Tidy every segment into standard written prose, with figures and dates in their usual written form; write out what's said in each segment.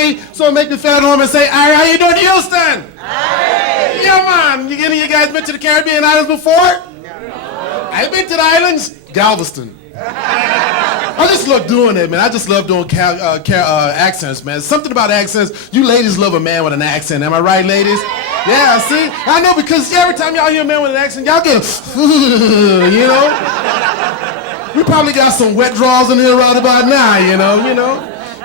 Irie. So make me feel at home and say, Irie, how you doing, Houston? Irie. Yeah, man. Any of you guys been to the Caribbean islands before? No. I've been to the islands. Galveston. I just love doing it, man. I just love doing accents, man. Something about accents. You ladies love a man with an accent. Am I right, ladies? Yeah, see? I know, because every time y'all hear a man with an accent, y'all get a, you know? We probably got some wet draws in here right about now, you know?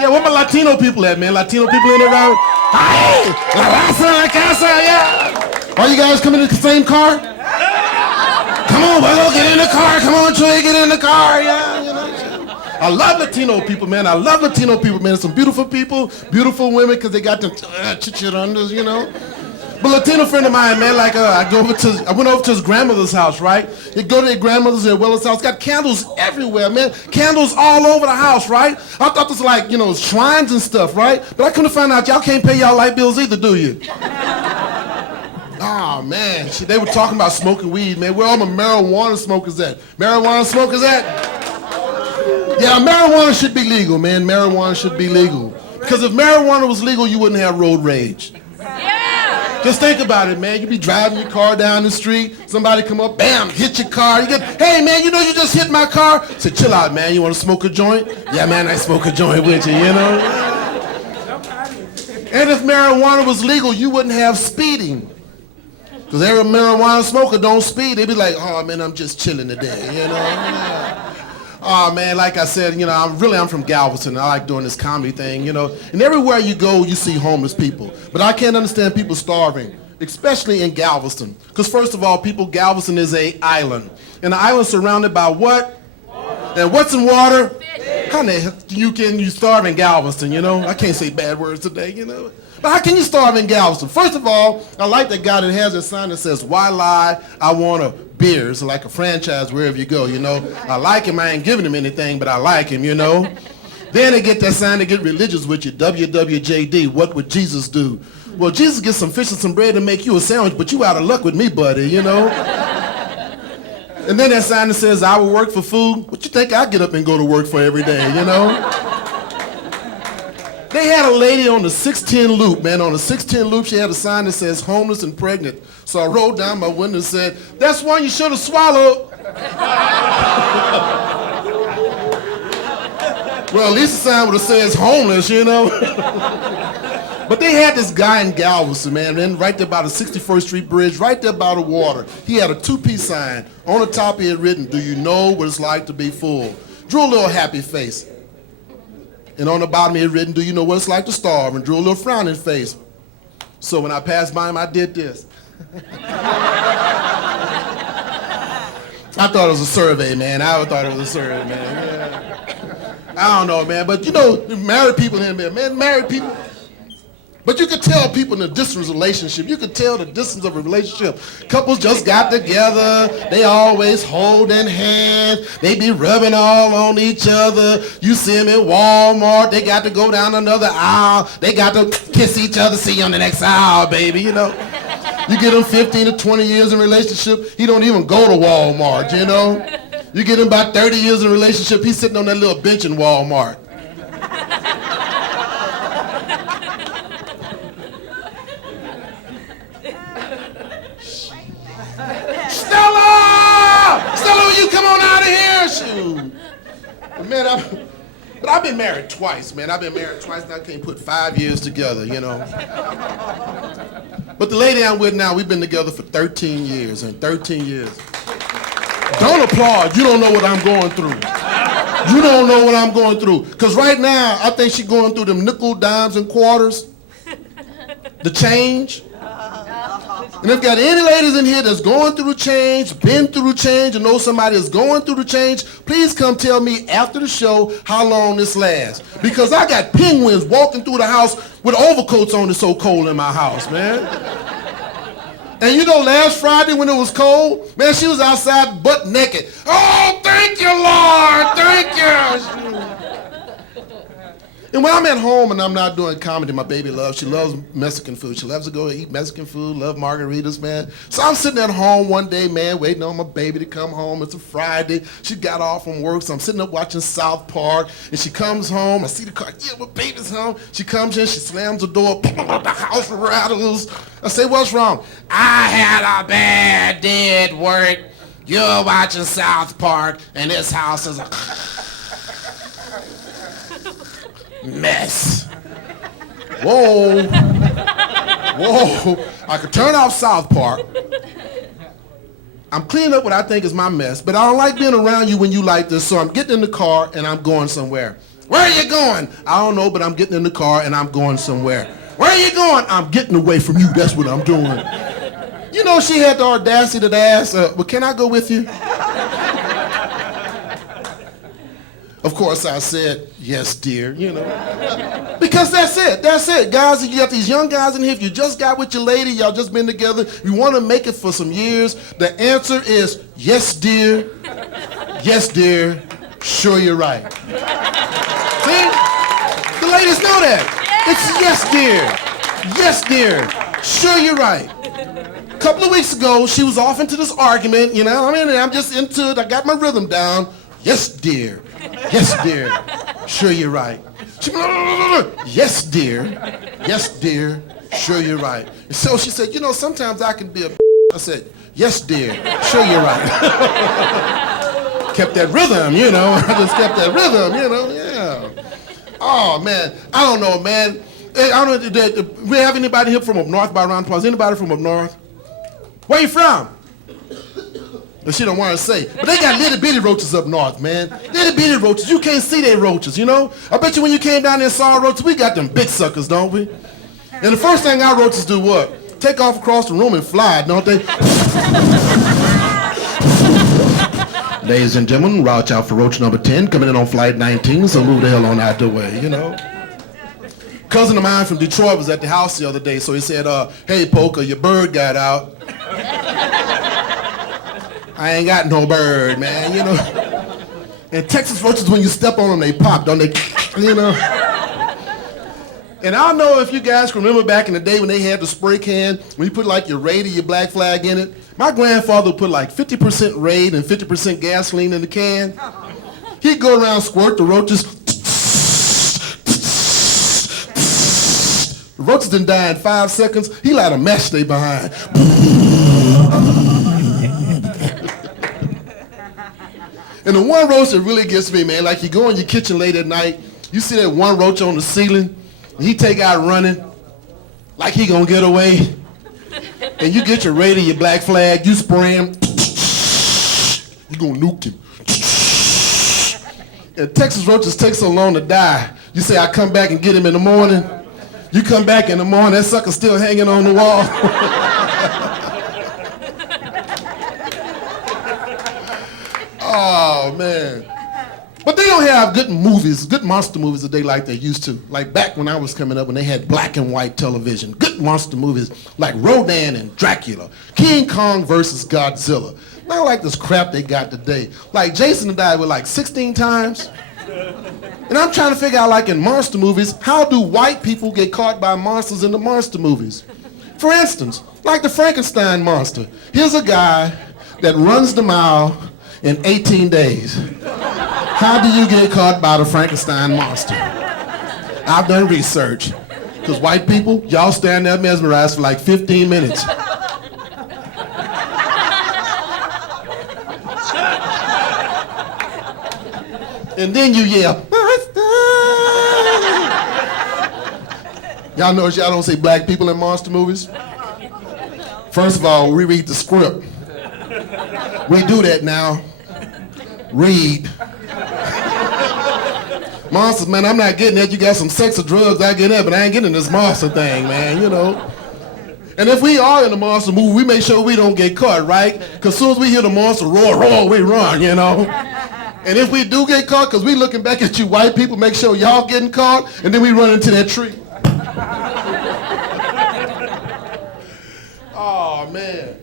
Yeah, where my Latino people at, man? Latino people in there around? Hey! La casa, yeah! Are you guys coming in the same car? Come on, Willow, get in the car. Come on, Trey, get in the car, yeah, you know? I love Latino people, man. I love Latino people, man. Some beautiful people, beautiful women, because they got them chicharrondas, you know? But Latino friend of mine, man, like I went over to his grandmother's house, right? You go to their grandmother's at Willis house, got candles everywhere, man. Candles all over the house, right? I thought this was like, you know, shrines and stuff, right? But I couldn't find out y'all can't pay y'all light bills either, do you? Oh, man. They were talking about smoking weed, man. Where all my marijuana smokers at? Marijuana smokers at? Yeah, marijuana should be legal, man. Marijuana should be legal. Because if marijuana was legal, you wouldn't have road rage. Just think about it, man. You be driving your car down the street, somebody come up, bam, hit your car. You get, hey, man, you know you just hit my car? Say, chill out, man. You want to smoke a joint? Yeah, man, I smoke a joint with you, you know? And if marijuana was legal, you wouldn't have speeding. Because every marijuana smoker don't speed. They be like, oh, man, I'm just chilling today, you know? Oh, man, like I said, you know, I'm from Galveston. I like doing this comedy thing, you know. And everywhere you go, you see homeless people. But I can't understand people starving, especially in Galveston. Because first of all, Galveston is an island. And the island surrounded by what? Water. And what's in water? Fish. How the hell you starve in Galveston, you know? I can't say bad words today, you know. But how can you starve in Galveston? First of all, I like that guy that has a sign that says, why lie? I want a beer. It's like a franchise wherever you go, you know. I like him. I ain't giving him anything, but I like him, you know. Then they get that sign to get religious with you, WWJD, what would Jesus do? Well, Jesus gets some fish and some bread and make you a sandwich, but you out of luck with me, buddy, you know. And then that sign that says, I will work for food. What you think I get up and go to work for every day, you know? They had a lady on the 610 loop, man. On the 610 loop, she had a sign that says homeless and pregnant. So I rolled down my window and said, that's one you should have swallowed. Well, at least the sign would have said homeless, you know. But they had this guy in Galveston, man, and right there by the 61st Street Bridge, right there by the water. He had a two-piece sign. On the top he had written, do you know what it's like to be full? Drew a little happy face. And on the bottom he had written, do you know what it's like to starve? And drew a little frowning face. So when I passed by him, I did this. I thought it was a survey, man. I thought it was a survey, man. Yeah. I don't know, man. But you know, married people in there, man, married people. But you could tell people in a distant relationship. You could tell the distance of a relationship. Couples just got together. They always holding hands. They be rubbing all on each other. You see them in Walmart. They got to go down another aisle. They got to kiss each other. See you on the next aisle, baby, you know. You get him 15 to 20 years in relationship. He don't even go to Walmart, you know. You get him about 30 years in relationship. He's sitting on that little bench in Walmart. Stella, you come on out of here, shoot. But man, I've been married twice, man. I've been married twice, and I can't put 5 years together, you know. But the lady I'm with now, we've been together for 13 years, and 13 years. Don't applaud. You don't know what I'm going through. You don't know what I'm going through. Because right now, I think she's going through them nickel, dimes, and quarters. The change. And if got any ladies in here that's going through the change, been through the change, or know somebody that's going through the change, please come tell me after the show how long this lasts. Because I got penguins walking through the house with overcoats on. It's so cold in my house, man. And you know, last Friday when it was cold, man, she was outside butt naked. Oh, thank you, Lord, thank you. And when I'm at home and I'm not doing comedy, my baby she loves Mexican food. She loves to go eat Mexican food, love margaritas, man. So I'm sitting at home one day, man, waiting on my baby to come home. It's a Friday. She got off from work, so I'm sitting up watching South Park, and she comes home. I see the car, yeah, my baby's home. She comes in, she slams the door, the house rattles. I say, what's wrong? I had a bad day at work. You're watching South Park, and this house is a mess. Whoa. Whoa. I could turn off South Park. I'm cleaning up what I think is my mess, but I don't like being around you when you like this, so I'm getting in the car and I'm going somewhere. Where are you going? I don't know, but I'm getting in the car and I'm going somewhere. Where are you going? I'm getting away from you. That's what I'm doing. You know, she had the audacity to ask, well, can I go with you? Of course, I said, yes, dear, you know. Because that's it. Guys, you got these young guys in here. If you just got with your lady, y'all just been together, you want to make it for some years, the answer is, yes, dear. Yes, dear. Sure, you're right. See? The ladies know that. It's yes, dear. Yes, dear. Sure, you're right. A couple of weeks ago, she was off into this argument, you know. I mean, I'm just into it. I got my rhythm down. Yes, dear. Yes, dear. Sure, you're right. Yes, dear. Yes, dear. Sure, you're right. And so she said, you know, sometimes I can be a I said, yes, dear. Sure, you're right. Kept that rhythm, you know. I just kept that rhythm, you know. Yeah. Oh, man. I don't know, man. I don't know. We have anybody here from up north by round of applause? Anybody from up north? Where you from? But she don't want to say. But they got little bitty roaches up north, man. Little bitty roaches. You can't see their roaches, you know? I bet you when you came down there and saw roaches, we got them big suckers, don't we? And the first thing our roaches do what? Take off across the room and fly, don't they? Ladies and gentlemen, watch out for roach number 10 coming in on flight 19, so move the hell on out the way, you know? Cousin of mine from Detroit was at the house the other day, so he said, hey, Poker, your bird got out. I ain't got no bird, man, you know. And Texas roaches, when you step on them, they pop, don't they? You know. And I don't know if you guys can remember back in the day when they had the spray can, when you put like your Raid or your Black Flag in it. My grandfather would put like 50% Raid and 50% gasoline in the can. He'd go around, squirt the roaches. The roaches didn't die in 5 seconds. He light a match they behind. And the one roach that really gets me, man, like you go in your kitchen late at night, you see that one roach on the ceiling, and he take out running, like he gonna get away. And you get your Raid or your Black Flag, you spray him, you gonna nuke him. And Texas roaches take so long to die. You say, I come back and get him in the morning. You come back in the morning, that sucker's still hanging on the wall. Oh, man. But they don't have good movies, good monster movies today like they used to. Like back when I was coming up when they had black and white television. Good monster movies like Rodan and Dracula. King Kong versus Godzilla. Not like this crap they got today. Like Jason died with like 16 times. And I'm trying to figure out, like in monster movies, how do white people get caught by monsters in the monster movies? For instance, like the Frankenstein monster. Here's a guy that runs the mile in 18 days. How do you get caught by the Frankenstein monster? I've done research. Because white people, y'all stand there mesmerized for like 15 minutes. And then you yell, monster! Y'all notice y'all don't say black people in monster movies? First of all, we read the script. We do that now. Read. Monsters, man, I'm not getting that. You got some sex or drugs, I get that, but I ain't getting this monster thing, man, you know. And if we are in a monster movie, we make sure we don't get caught, right? Because as soon as we hear the monster roar, roar, we run, you know. And if we do get caught, because we looking back at you white people, make sure y'all getting caught, and then we run into that tree. Oh, man.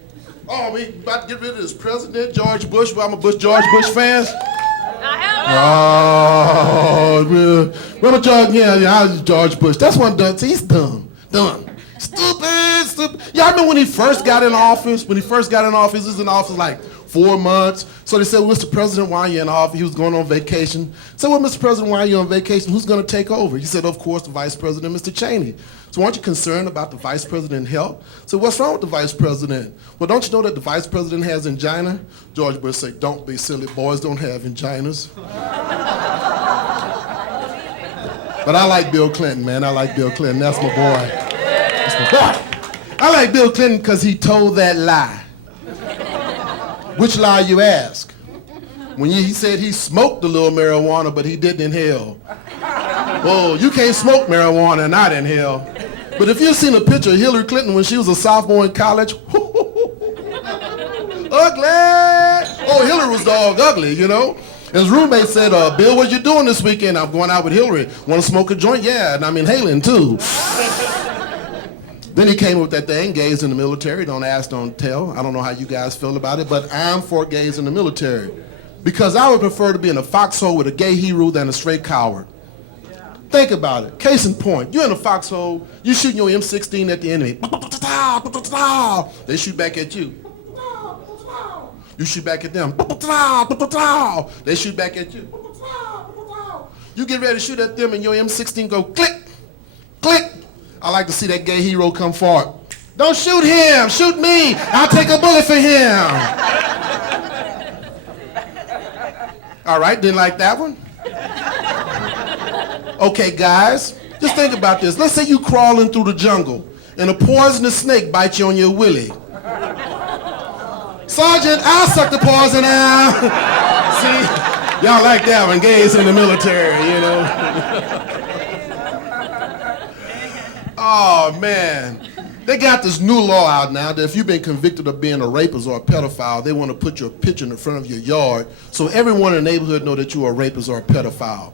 Oh, we about to get rid of this president, George Bush. Well, I'm a George Bush fan. Oh, remember George? Yeah, I was George Bush. That's one done. He's dumb. Stupid. Y'all remember when he first got in office? He was in office like 4 months. So they said, well, Mr. President, why are you in office? He was going on vacation. So, well, Mr. President, why are you on vacation? Who's going to take over? He said, of course, the Vice President, Mr. Cheney. So aren't you concerned about the Vice President health? So what's wrong with the Vice President? Well, don't you know that the Vice President has angina? George Bush said, don't be silly. Boys don't have anginas. But I like Bill Clinton, man. I like Bill Clinton. That's my boy. That's my boy. I like Bill Clinton because he told that lie. Which lie, you ask? When he said he smoked a little marijuana, but he didn't inhale. Whoa, you can't smoke marijuana and not inhale. But if you've seen a picture of Hillary Clinton when she was a sophomore in college, ugly. Oh, Hillary was dog ugly, you know. His roommate said, Bill, what you doing this weekend? I'm going out with Hillary. Want to smoke a joint? Yeah, and I'm inhaling too. Then he came up with that thing, gays in the military. Don't ask, don't tell. I don't know how you guys feel about it, but I'm for gays in the military. Because I would prefer to be in a foxhole with a gay hero than a straight coward. Think about it. Case in point, you're in a foxhole, you shooting your M16 at the enemy. They shoot back at you. You shoot back at them. They shoot back at you. You get ready to shoot at them and your M16 go click, click. I like to see that gay hero come forward. Don't shoot him, shoot me. I'll take a bullet for him. All right, didn't like that one? Okay, guys, just think about this. Let's say you crawling through the jungle and a poisonous snake bites you on your willy. Sergeant, I'll suck the poison out. See, y'all like that one, gays in the military, you know. Oh, man. They got this new law out now that if you've been convicted of being a rapist or a pedophile, they want to put your picture in the front of your yard so everyone in the neighborhood know that you're a rapist or a pedophile.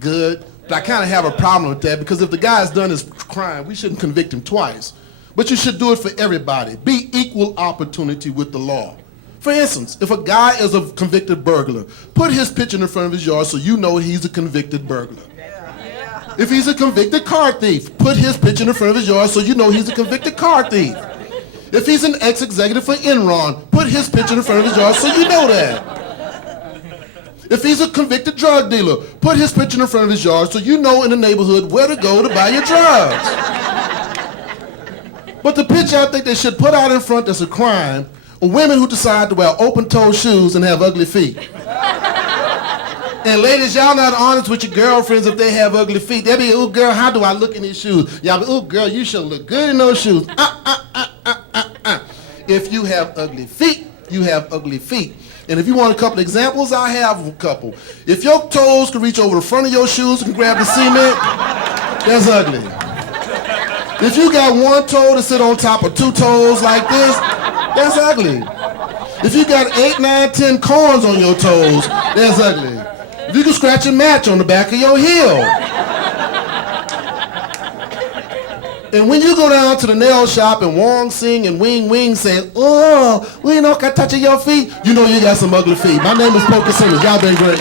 Good. But I kind of have a problem with that because if the guy's done his crime, we shouldn't convict him twice. But you should do it for everybody. Be equal opportunity with the law. For instance, if a guy is a convicted burglar, put his picture in the front of his yard so you know he's a convicted burglar. If he's a convicted car thief, put his picture in the front of his yard so you know he's a convicted car thief. If he's an ex-executive for Enron, put his picture in the front of his yard so you know that. If he's a convicted drug dealer, put his picture in front of his yard so you know in the neighborhood where to go to buy your drugs. But the picture I think they should put out in front that's a crime are women who decide to wear open-toed shoes and have ugly feet. And ladies, y'all not honest with your girlfriends if they have ugly feet. They'll be, oh girl, how do I look in these shoes? Y'all be, oh girl, you should look good in those shoes. If you have ugly feet, you have ugly feet. And if you want a couple examples, I have a couple. If your toes can reach over the front of your shoes and grab the cement, that's ugly. If you got one toe to sit on top of two toes like this, that's ugly. If you got 8, 9, 10 corns on your toes, that's ugly. If you can scratch a match on the back of your heel. And when you go down to the nail shop and Wong Sing and Wing Wing say, oh, we ain't no got touching your feet, you know you got some ugly feet. My name is Pokey Simmons. Y'all been great.